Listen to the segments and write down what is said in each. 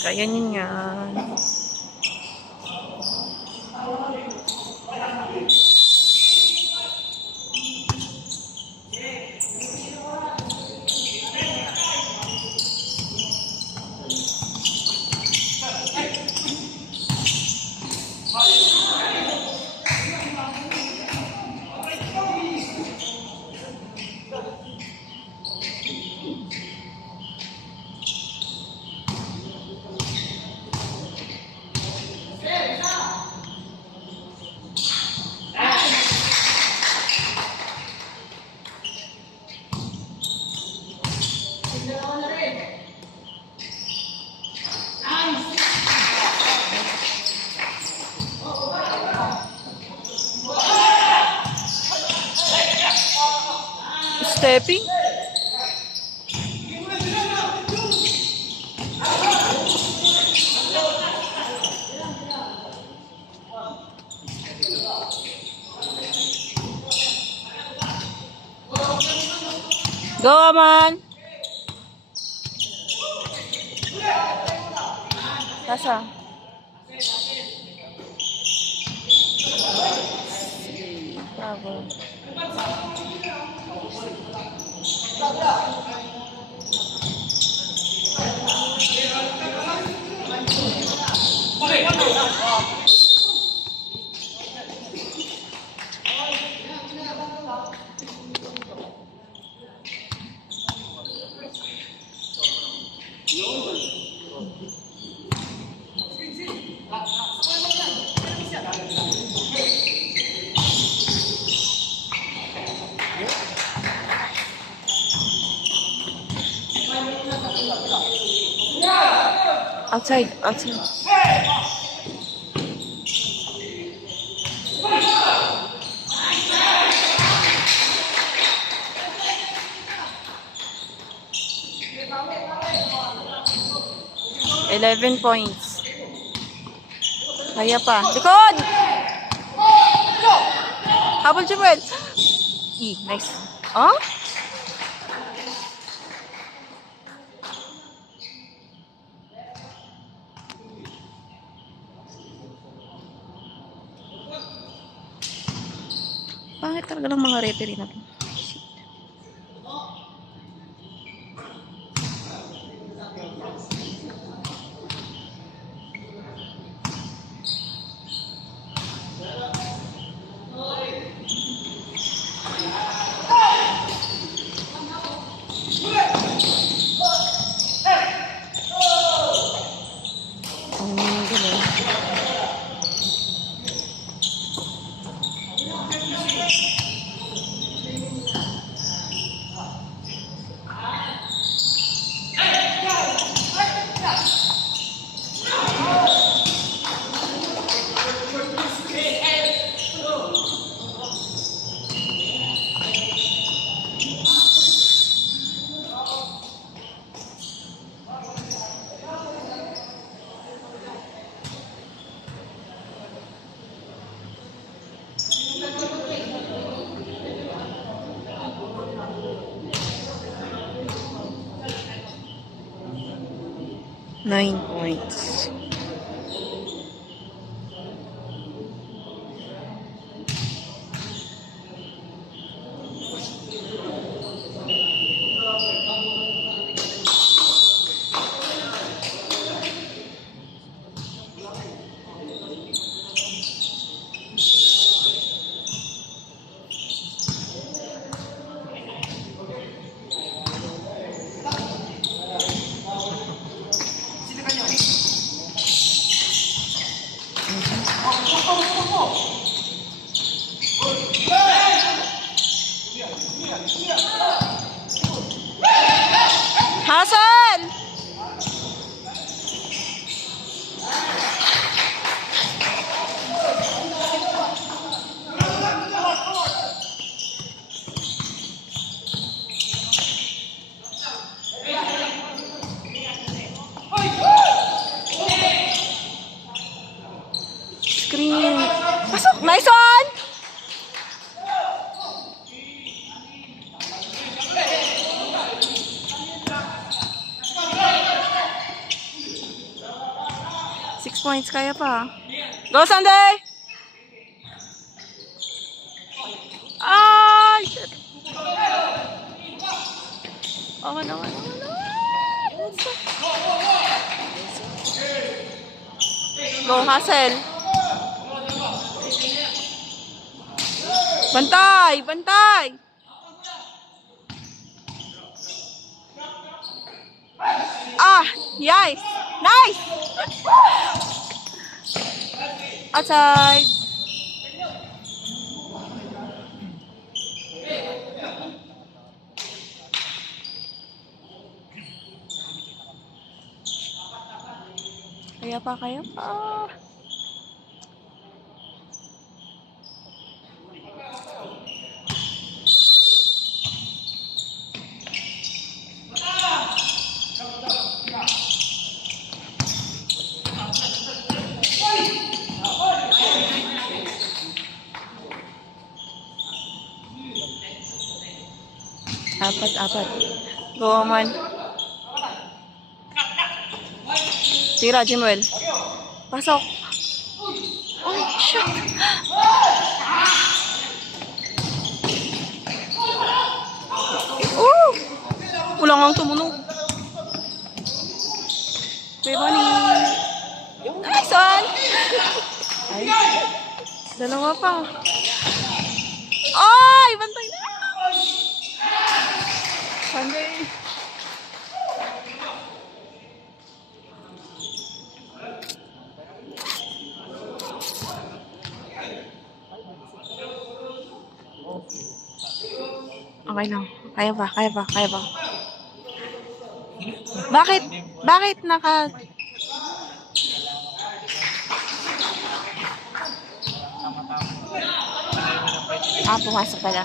Kaya niyo yan. Stepping. Go, Aman. Sasa. Bravo. Outside, outside. Eleven points. Kaya pa. Likod! Habol, Jumel. Nice. Oh? Pangit talaga ng mga referee na to. Nine points. 6 points. Kaya pa. Go, Sunday! Ay! Shit. Oh, no. Go, Hassel. Bantay! Ah, yes. Nice. Outside. Kaya pa. Apat. Go, man. Tira, Jimuel. Pasok. Ay, shit. Ulang ang tumunog. Okay, Bonnie. Nice one. Ay, dalawa pa. Ay, bantay na. Sunday. Okay lang. Kaya ba? Bakit naka... pumasok pala.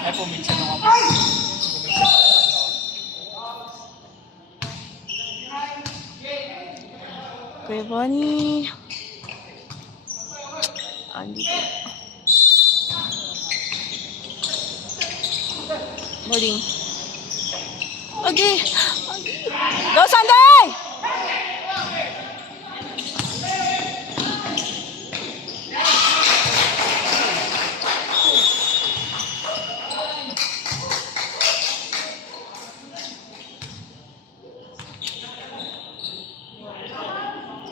Ay po, minsan ako. Kuya Bonnie. Andito. Bowling. Okay. Go, Sunday!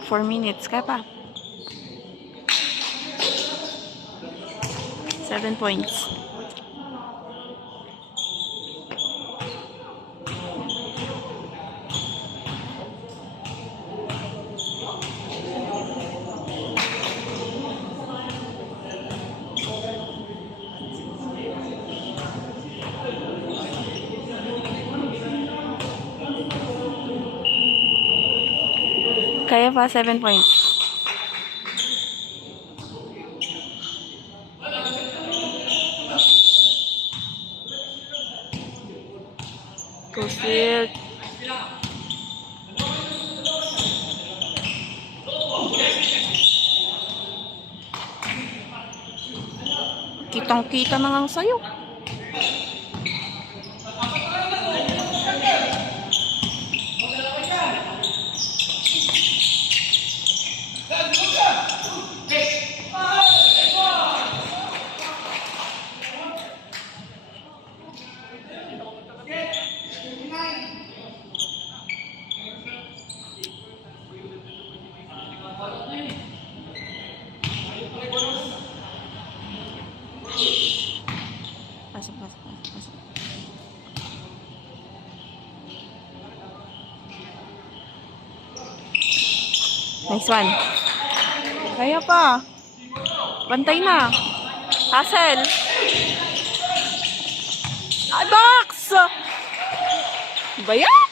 Four minutes. Kaya pa. 7 points. Kaya pa, 7 points. Go field. Kitang-kita na lang sa'yo. Pasok. Nice one. Kaya pa. Bantay na. Hassel. Box! Ba yan?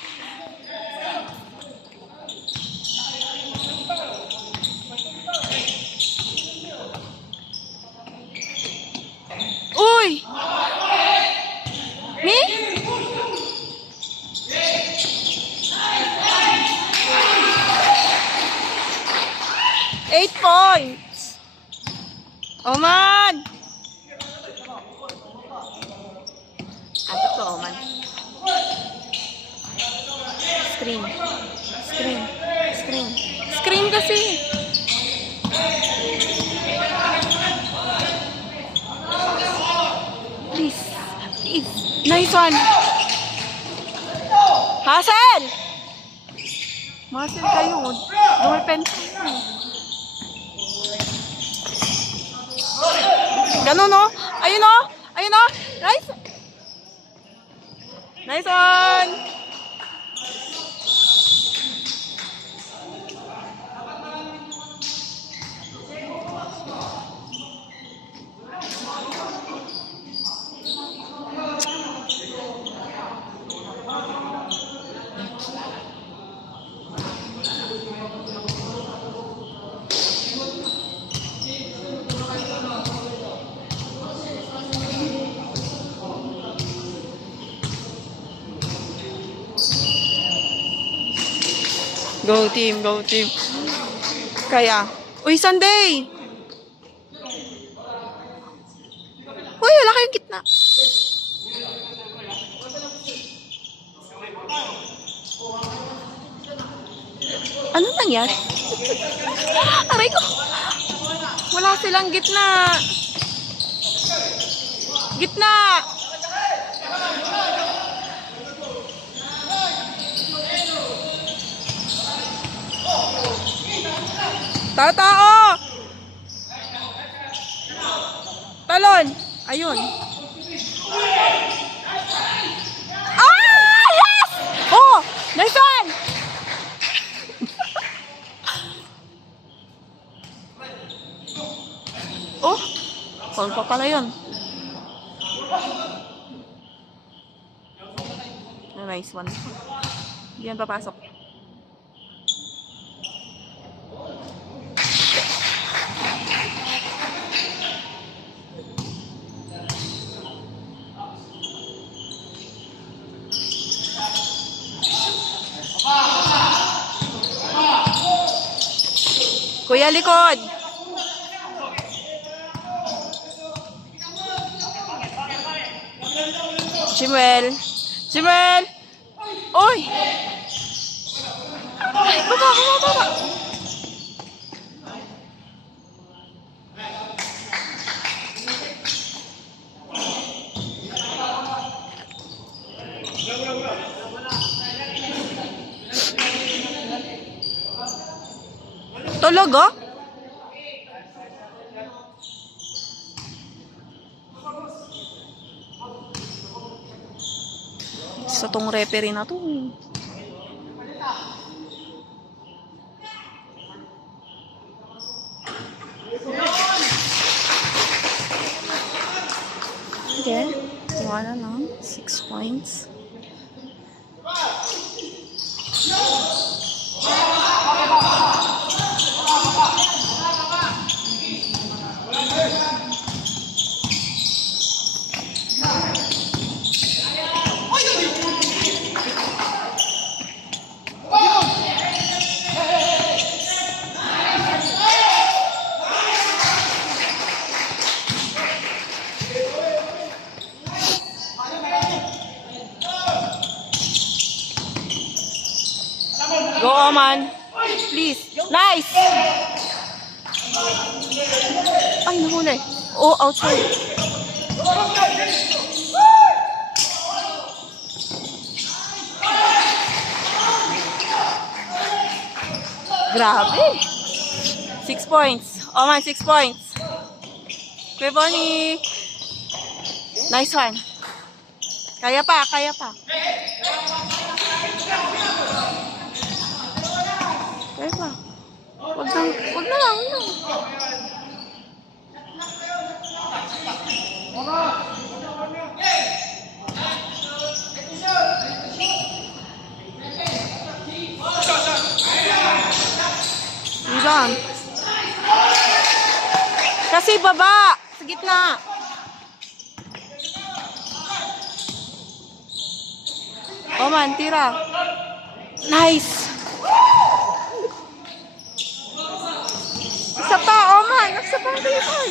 Uy! Me? Eight points. Oh man! Ato to, Oman. Screen. Screen. Screen. Screen kasi. Please. Please. Nice one. Hassel! Hassel kayo. Dumipensa yun. Ganun, no? Ayun, no? Ayun, no? Nice. Nice one. Go team, go team. Kaya. Uy, Sunday! Uy, wala kayong gitna. Ano nangyari? Aray ko. Wala silang gitna. Gitna! Tao! Talon! Ayun. Ah! Yes! Oh! Nice one! Oh! Foul pa pala yun. Nice one. Hindi yan papasok. Kuya, likod. Jimwell. Jimwell. Oy. Ay, baba. Talaga? Sa tong referee na to. Okay. Wala lang. 6 points. Go, Oman. Please. Nice! Ay, nahuli. Oh, outside. Grabe. 6 points. Oman, 6 points. Kuya Bonnie. Nice one. Kaya pa. Teka. Wag na lang. Diyan. Kasi baba. Sa gitna. Oman, tira. Nice. Isa pa, Oman. Isa pa, Bikoy.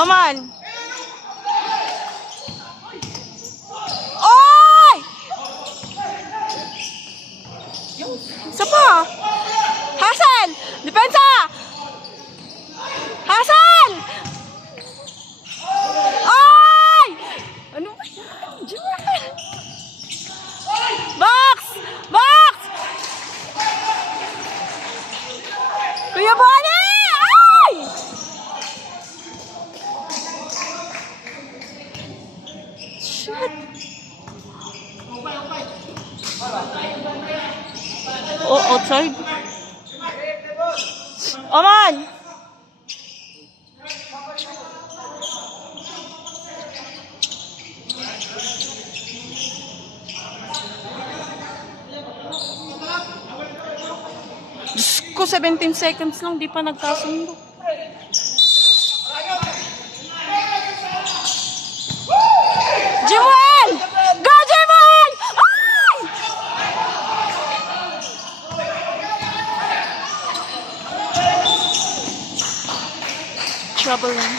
Oman. Oy! Isa pa. Hasan! Depensa! Hasan! Oy! Ano ba yan? Joel! Box! Box! Kuya Bonnie! Ay! Shit! Oh, outside. Oman! Diyos ko, 17 seconds lang, di pa nagkasundo. Jewel! Go, Jewel! Ay! Troubling.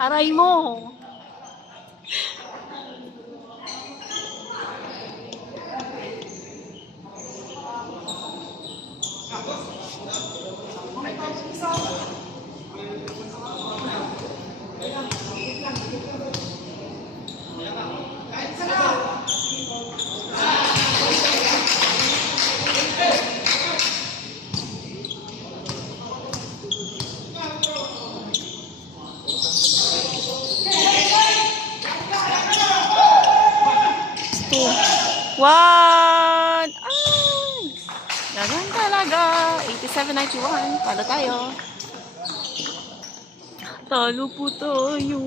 Aray mo. One! Ay! Lagan talaga. 87-91. Talo tayo. Talo po tayo.